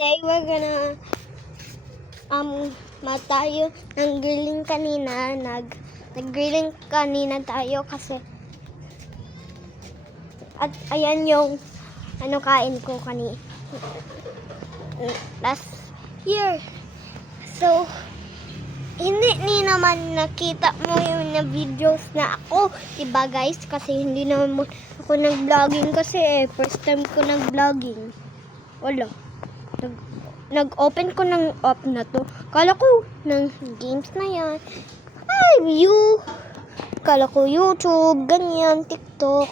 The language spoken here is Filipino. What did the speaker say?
Today we're gonna tayo ng grilling kanina. Nag-grilling kanina tayo kasi at ayan yung kain ko last year. So hindi naman nakita mo yung na videos na ako, diba guys? Kasi hindi naman ako nag-vlogging kasi first time ko nag-vlogging. Wala. Nag-open ko ng app na to. Kala ko ng games na yan. Ay, kala ko YouTube, ganyan, TikTok.